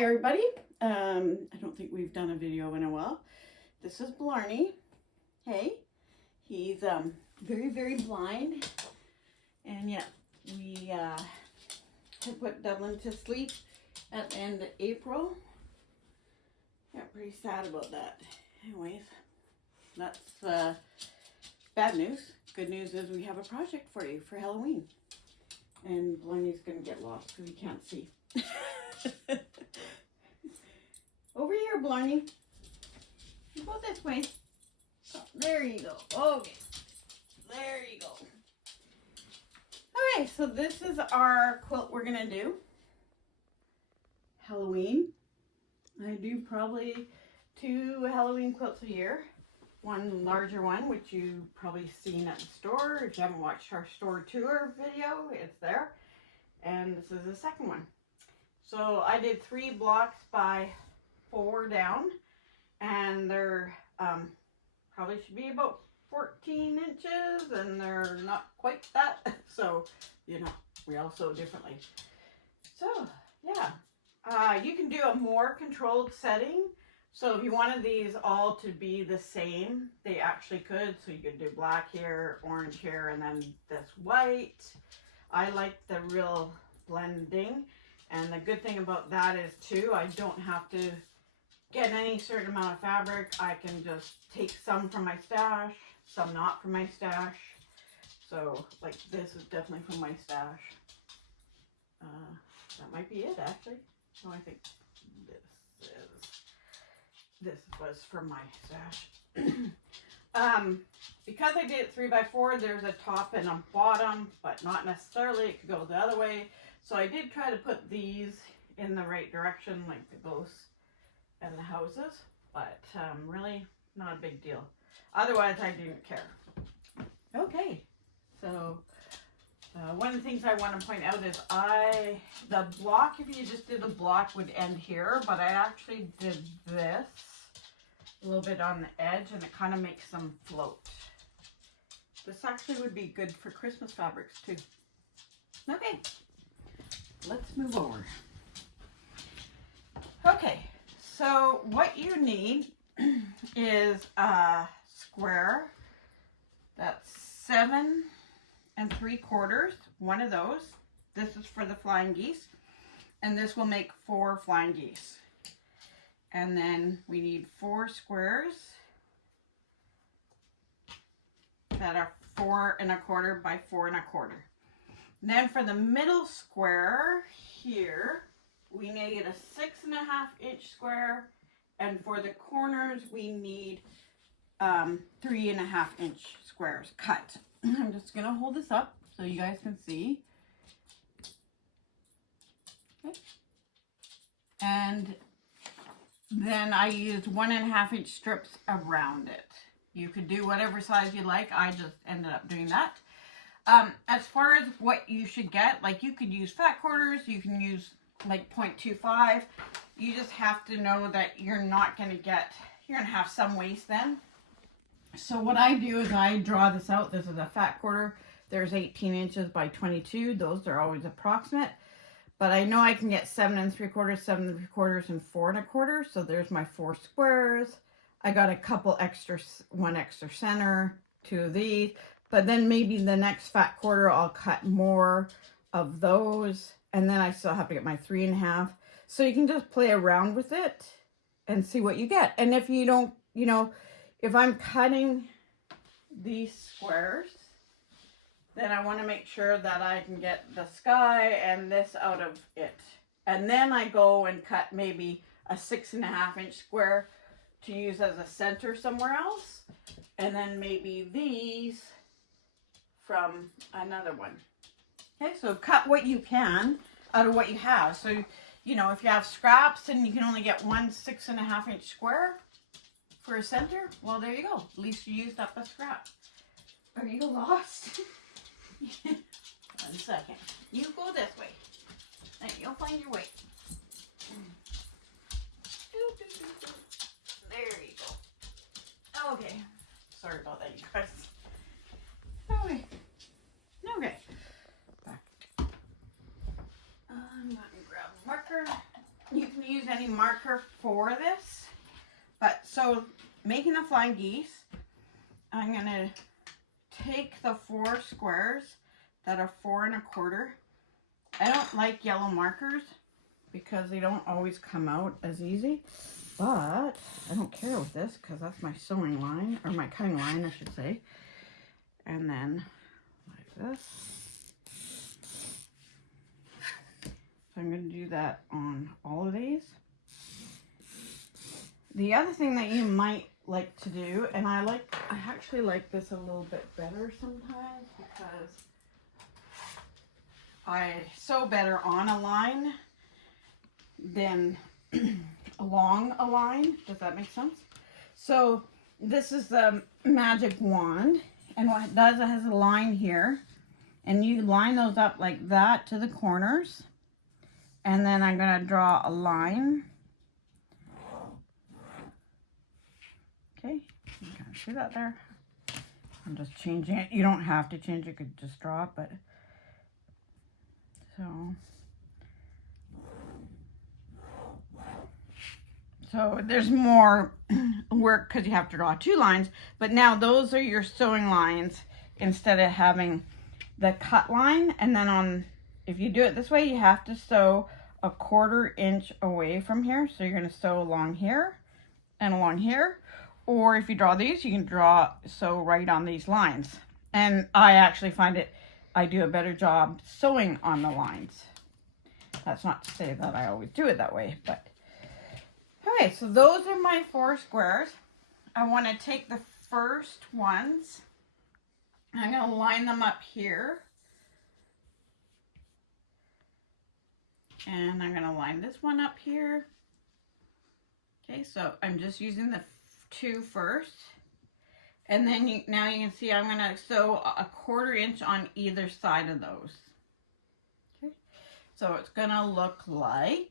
Hi everybody. I don't think we've done a video in a while. This is Blarney. Hey, he's very blind, and yeah, we had put Dublin to sleep at the end of April. Yeah, pretty sad about that. Anyways, that's bad news. Good news is we have a project for you for Halloween, and Blarney's gonna get lost because he can't see. Over here, Blarney. You go this way. Oh, there you go. Okay. There you go. Okay, so this is our quilt we're going to do. Halloween. I do probably 2 Halloween quilts a year. One larger one, which you've probably seen at the store. If you haven't watched our store tour video, it's there. And this is the second one. So I did 3 blocks by 4 down, and they're probably should be about 14 inches, and they're not quite that. So, you know, we all sew differently. So, yeah, you can do a more controlled setting. So if you wanted these all to be the same, they actually could. So you could do black here, orange here, and then this white. I like the real blending. And the good thing about that is too, I don't have to get any certain amount of fabric. I can just take some from my stash, some not from my stash. So like this is definitely from my stash. That might be it actually. No, I think this was from my stash. Because I did it 3 by 4, there's a top and a bottom, but not necessarily. It could go the other way. So I did try to put these in the right direction, like the ghosts and the houses, but really not a big deal. Otherwise, I didn't care. Okay, so one of the things I want to point out is the block, if you just did the block, would end here, but I actually did this a little bit on the edge, and it kind of makes them float. This actually would be good for Christmas fabrics too. Okay. Let's move over. Okay, so what you need is a square that's 7 3/4, one of those. This is for the flying geese, and this will make 4 flying geese. And then we need 4 squares that are 4 1/4 by 4 1/4. Then for the middle square here, we need a 6 1/2 inch square, and for the corners we need 3 1/2 inch squares cut. I'm just gonna hold this up so you guys can see. Okay. And then I used 1 1/2 inch strips around it. You could do whatever size you like. I just ended up doing that. As far as what you should get, like you could use fat quarters, you can use like 0.25. You just have to know that you're not going to get, you're going to have some waste then. So what I do is I draw this out. This is a fat quarter. There's 18 inches by 22. Those are always approximate. But I know I can get 7 3/4, 7 3/4, and 4 1/4. So there's my 4 squares. I got a couple extra, 1 extra center, 2 of these. But then maybe the next fat quarter, I'll cut more of those. And then I still have to get my 3 1/2. So you can just play around with it and see what you get. And if you don't, you know, if I'm cutting these squares, then I want to make sure that I can get the sky and this out of it. And then I go and cut maybe a 6 1/2 inch square to use as a center somewhere else. And then maybe these from another one. Okay, so cut what you can out of what you have. So, you know, if you have scraps and you can only get 1 6 1/2 inch square for a center, well, there you go. At least you used up a scrap. Are you lost? 1 second. You go this way, and you'll find your way. There you go. Okay. Sorry about that, you guys. Okay. Okay. Back. I'm going to grab a marker. You can use any marker for this, but so making the flying geese, I'm going to take the 4 squares that are 4 1/4. I don't like yellow markers because they don't always come out as easy, but I don't care with this because that's my sewing line, or my cutting line, I should say. And then like this. So I'm going to do that on all of these. The other thing that you might like to do, and I actually like this a little bit better sometimes because I sew better on a line than along a line. Does that make sense? So this is the magic wand, and what it does, it has a line here, and you line those up like that to the corners, and then I'm going to draw a line. Okay, you can see that there. I'm just changing it. You don't have to change it, you could just draw it, but so there's more work because you have to draw 2 lines, but now those are your sewing lines instead of having the cut line. And then if you do it this way, you have to sew a 1/4 inch away from here. So you're going to sew along here and along here. Or if you draw these, you can sew right on these lines. And I actually find I do a better job sewing on the lines. That's not to say that I always do it that way, but okay, so those are my 4 squares. I want to take the first ones. I'm going to line them up here. And I'm going to line this one up here. Okay, so I'm just using the 2 first. And then now you can see I'm going to sew a 1/4 inch on either side of those. Okay, so it's going to look like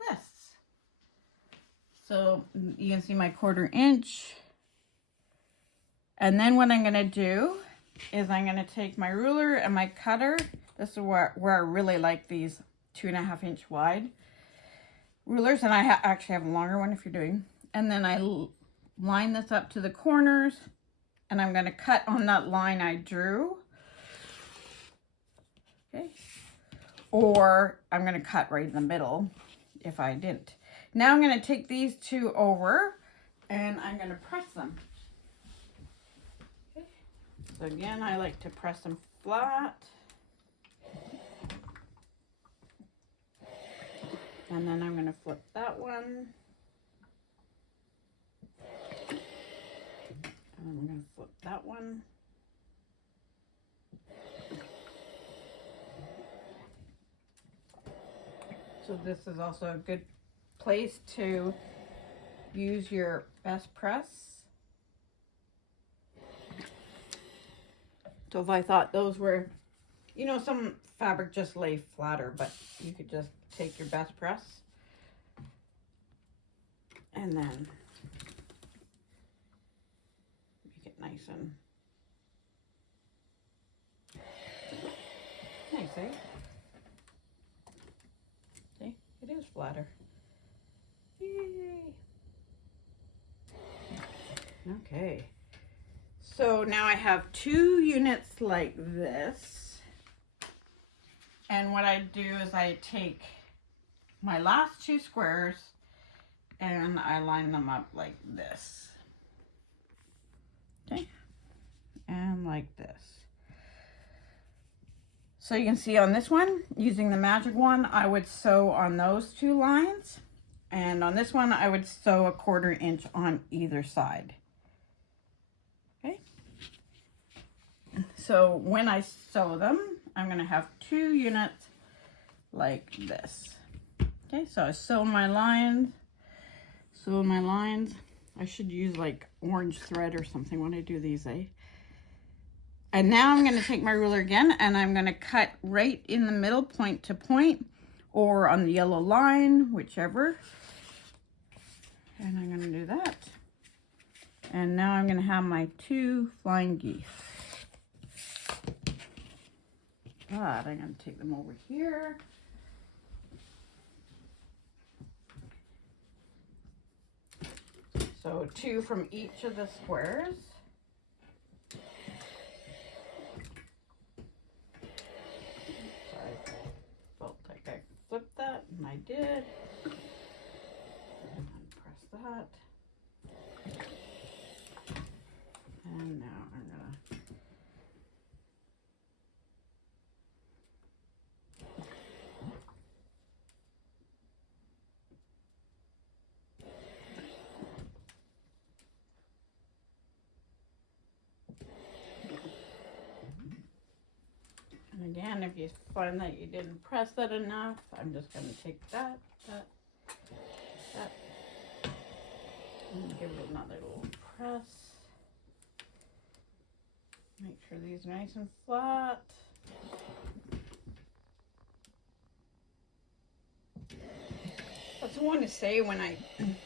this. So you can see my 1/4 inch. And then what I'm going to do is I'm going to take my ruler and my cutter. This is where I really like these 2.5 inch wide rulers. And I actually have a longer one if you're doing. And then I line this up to the corners. And I'm going to cut on that line I drew. Okay. Or I'm going to cut right in the middle if I didn't. Now I'm going to take these 2 over and I'm going to press them. Okay. So again, I like to press them flat. And then I'm going to flip that one. And I'm going to flip that one. So this is also a good place to use your best press. So if I thought those were, you know, some fabric just lay flatter, but you could just take your best press and then make it nice and nice, eh? See, it is flatter. Yay. Okay, so now I have 2 units like this, and what I do is I take my last 2 squares and I line them up like this, okay, and like this. So you can see on this one, using the magic wand, I would sew on those 2 lines. And on this one, I would sew a 1/4 inch on either side. Okay. So when I sew them, I'm going to have 2 units like this. Okay, so I sew my lines. I should use like orange thread or something when I do these, eh? And now I'm going to take my ruler again and I'm going to cut right in the middle, point to point, or on the yellow line, whichever. And I'm going to do that. And now I'm going to have my 2 flying geese. But I'm going to take them over here. So 2 from each of the squares. Sorry, felt like I flipped that, and I did. And press that. And now I'm gonna and again, if you find that you didn't press that enough, I'm just gonna take that, and give it another little press. Make sure these are nice and flat. That's what I want to say when I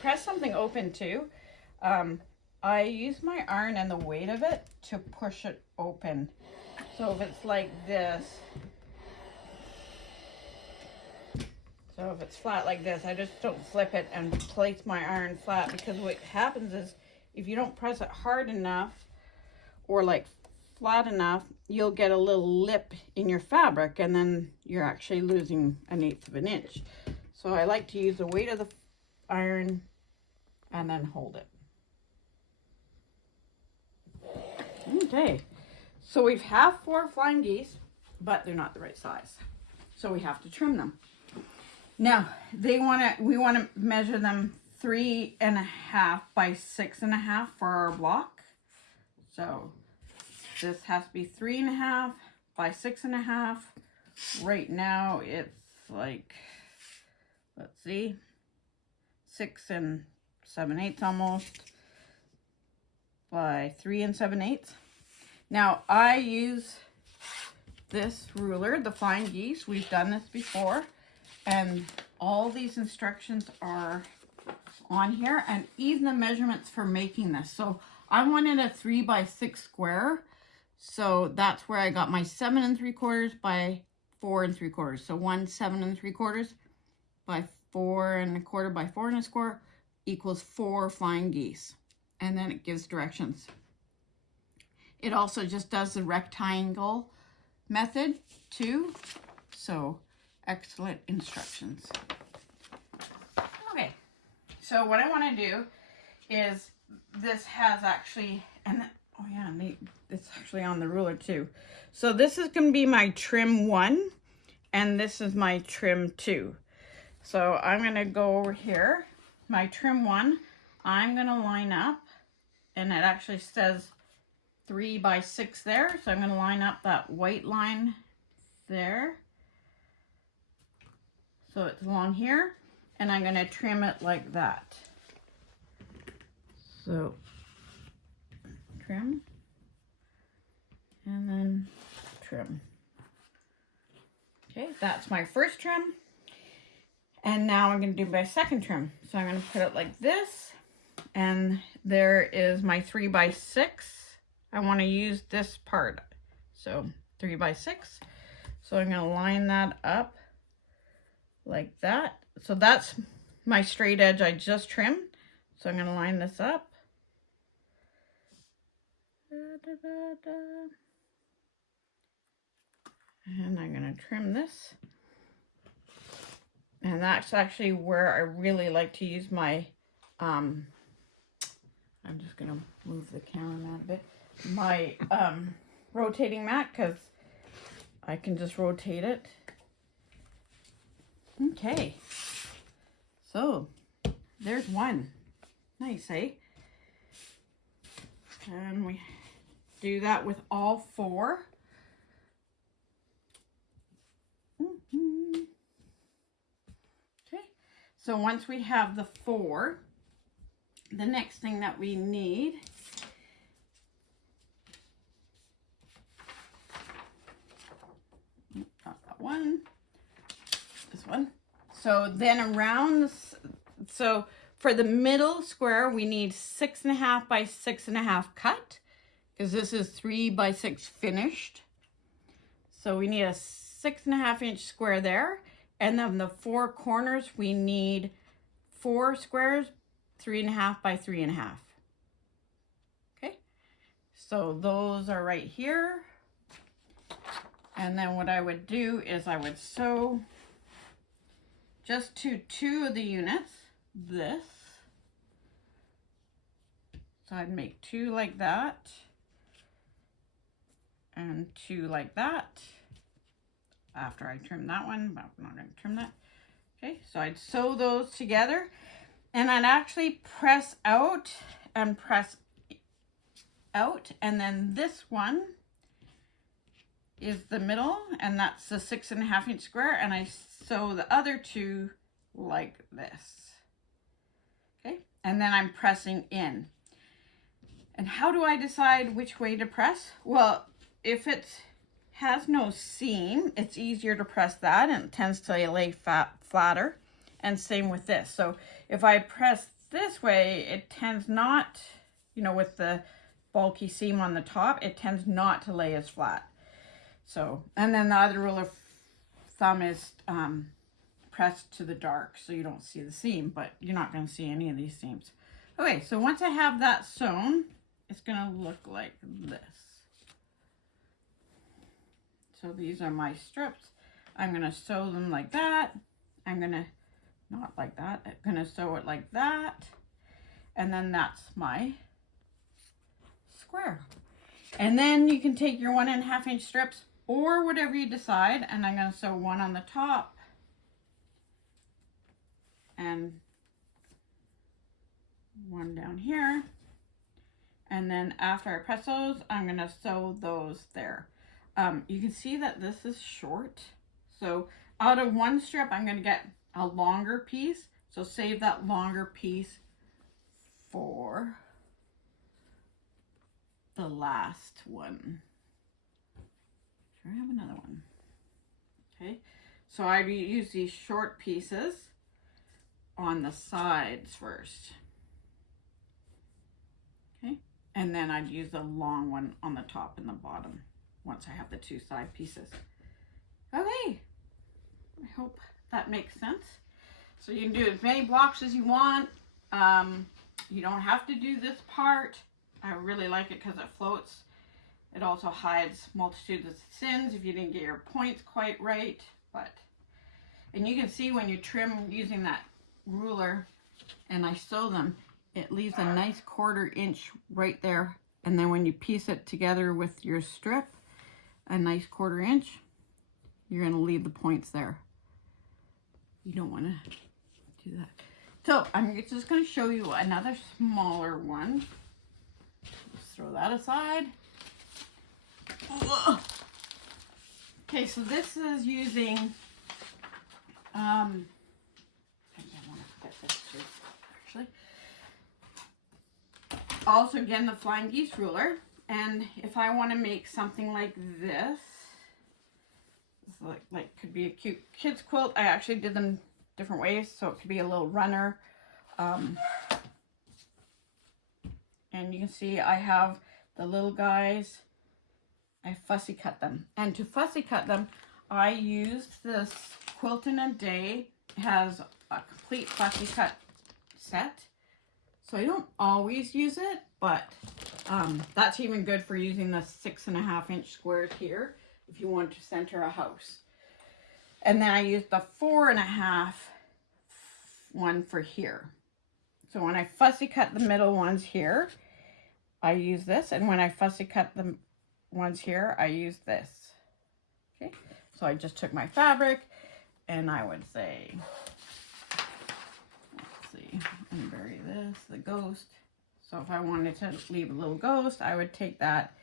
press something open too. I use my iron and the weight of it to push it open. So if it's like this, so if it's flat like this, I just don't flip it and place my iron flat, because what happens is if you don't press it hard enough or like flat enough, you'll get a little lip in your fabric and then you're actually losing 1/8 of an inch. So I like to use the weight of the iron and then hold it. Okay, so we have 4 flying geese, but they're not the right size. So we have to trim them. Now, we want to measure them 3.5 by 6.5 for our block. So this has to be 3.5 by 6.5. Right now it's like, let's see, 6 7/8 almost by 3 7/8. Now I use this ruler, the flying geese. We've done this before, and all these instructions are on here, and even the measurements for making this. So I wanted a 3 by 6 square, so that's where I got my 7 3/4 by 4 3/4. So 1 7 3/4 by 4 1/4 by 4 1/4 equals 4 flying geese, and then it gives directions. It also just does the rectangle method too, so excellent instructions. Okay, so what I want to do is, this has actually, and oh yeah, it's actually on the ruler too. So this is going to be my trim 1, and this is my trim 2. So I'm going to go over here, my trim 1, I'm going to line up, and it actually says 3 by 6 there. So I'm going to line up that white line there. So it's along here, and I'm going to trim it like that. So trim, and then trim. Okay, that's my first trim. And now I'm going to do my second trim. So I'm going to put it like this, and there is my 3 by 6. I want to use this part. So 3 by 6. So I'm going to line that up like that. So that's my straight edge I just trimmed. So I'm going to line this up. And I'm going to trim this. And that's actually where I really like to use my, I'm just going to move the camera mat a bit, my rotating mat, because I can just rotate it. Okay, so there's one. Nice, eh? And we do that with all 4. Okay, so once we have the 4, the next thing that we need not that one, this one. So then around this, so for the middle square we need 6.5 by 6.5 cut, because this is 3 by 6 finished. So we need a 6.5 inch square there, and then the 4 corners we need 4 squares 3.5 by 3.5. Okay, so those are right here. And then what I would do is I would sew just to 2 of the units, this. So I'd make 2 like that, and 2 like that, after I trim that one, but I'm not going to trim that. Okay, so I'd sew those together, and I'd actually press out and press out, and then this one is the middle, and that's the 6.5 inch square, and I sew the other 2 like this. Okay, and then I'm pressing in. And how do I decide which way to press? Well, if it has no seam, it's easier to press that, and it tends to lay flatter. And same with this. So if I press this way, it tends not, you know, with the bulky seam on the top, it tends not to lay as flat. So, and then the other rule of thumb is pressed to the dark so you don't see the seam, but you're not going to see any of these seams. Okay, so once I have that sewn, it's going to look like this. So these are my strips. I'm going to sew them like that. I'm going to, not like that, I'm going to sew it like that. And then that's my square. And then you can take your 1.5 inch strips or whatever you decide, and I'm going to sew 1 on the top and 1 down here, and then after I press those, I'm going to sew those there. You can see that this is short, so out of 1 strip I'm going to get a longer piece, so save that longer piece for the last one. I have another one. Okay, so I use these short pieces on the sides first. Okay, and then I'd use the long one on the top and the bottom once I have the 2 side pieces. Okay, I hope that makes sense. So you can do as many blocks as you want. You don't have to do this part. I really like it because it floats. It also hides multitudes of sins if you didn't get your points quite right. And you can see when you trim using that ruler and I sew them, it leaves a nice 1/4 inch right there. And then when you piece it together with your strip, a nice 1/4 inch, you're going to leave the points there. You don't want to do that. So I'm just going to show you another smaller one. Just throw that aside. Okay, so this is using I think I want to fit this too, actually. Also, again, the flying geese ruler. And if I want to make something like this, like could be a cute kids quilt. I actually did them different ways, so it could be a little runner. And you can see I have the little guys. I fussy cut them, and to fussy cut them, I used this Quilting a Day. It has a complete fussy cut set, so I don't always use it, but that's even good for using the 6.5 inch squares here if you want to center a house. And then I used the 4.5 one for here. So when I fussy cut the middle ones here, I use this, and when I fussy cut the ones here, I use this. Okay, so I just took my fabric and I would say, let's see, and bury this, the ghost. So if I wanted to leave a little ghost, I would take that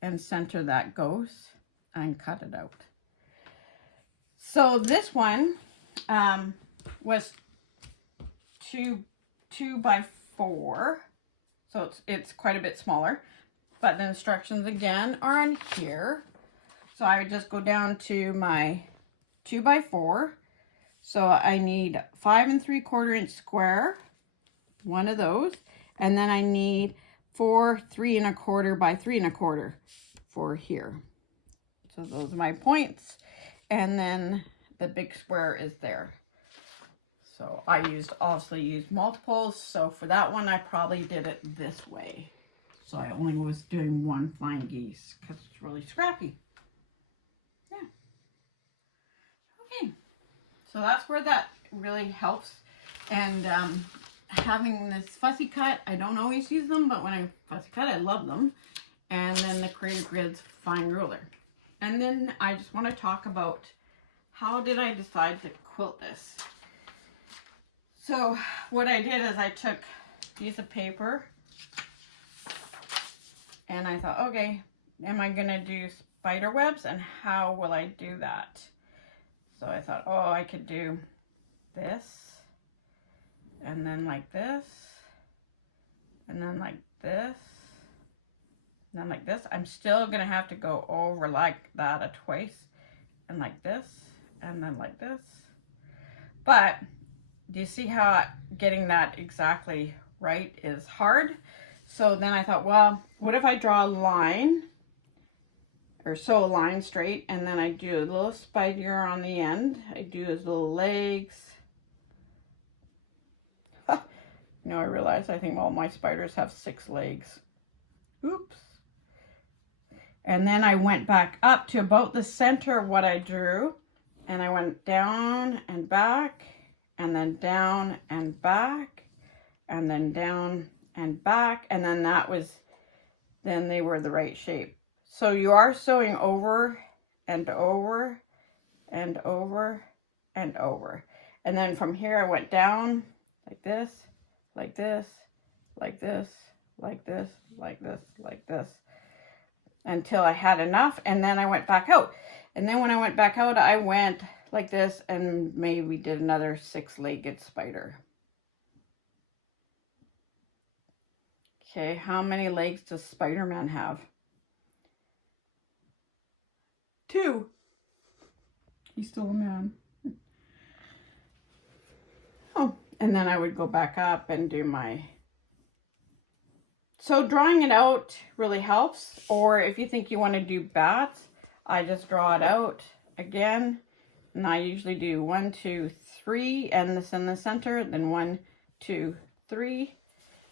and center that ghost and cut it out. So this one was 2 by 4, so it's quite a bit smaller. But the instructions again are on here. So I would just go down to my 2 by 4. So I need 5 3/4 inch square, one of those. And then I need 4 3 1/4 by 3 1/4 for here. So those are my points. And then the big square is there. So I obviously used multiples. So for that one, I probably did it this way. So I only was doing one flying geese because it's really scrappy. Yeah. Okay. So that's where that really helps. And having this fussy cut, I don't always use them, but when I fussy cut, I love them. And then the Creative Grids fine ruler. And then I just want to talk about how did I decide to quilt this. So what I did is I took a piece of paper and I thought, okay, am I going to do spider webs and how will I do that? So I thought, oh, I could do this and then like this and then like this and then like this. I'm still going to have to go over like that twice and like this and then like this. But do you see how getting that exactly right is hard? So then I thought, well, what if I draw a line or sew a line straight and then I do a little spider on the end. I do his little legs. You know, I realized I think all my spiders have 6 legs. Oops. And then I went back up to about the center of what I drew and I went down and back and then down and back and then down and back, and then then they were the right shape. So you are sewing over and over and over and over. And then from here I went down like this, like this, like this, like this, like this, like this, until I had enough, and then I went back out. And then when I went back out, I went like this and maybe did another 6-legged spider. Okay, how many legs does Spider-Man have? 2. He's still a man. Oh, and then I would go back up and do my... So drawing it out really helps. Or if you think you want to do bats, I just draw it out again. And I usually do 1, 2, 3, and this in the center, then 1, 2, 3,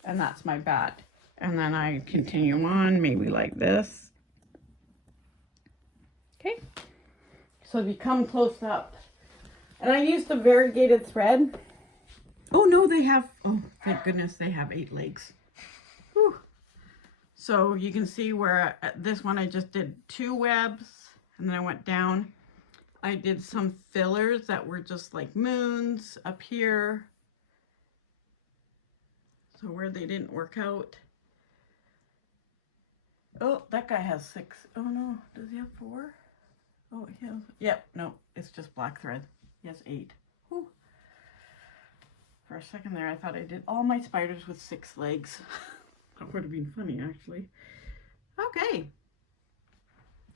and that's my bat. And then I continue on, maybe like this. Okay, so if you come close up, and I used the variegated thread. Oh no, they have, oh thank goodness, they have 8 legs. Whew. So you can see where this one I just did 2 webs, and then I went down. I did some fillers that were just like moons up here. So where they didn't work out. Oh, that guy has 6. Oh no, does he have 4? Oh, he has, yep, no, it's just black thread. He has 8. Whew. For a second there, I thought I did all my spiders with 6 legs. That would have been funny, actually. Okay.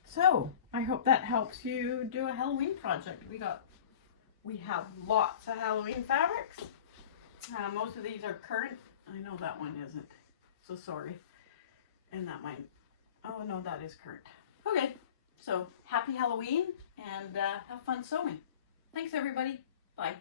So, I hope that helps you do a Halloween project. We have lots of Halloween fabrics. Most of these are current. I know that one isn't. So sorry. And that might, oh no, that is current. Okay, so happy Halloween and have fun sewing. Thanks everybody. Bye.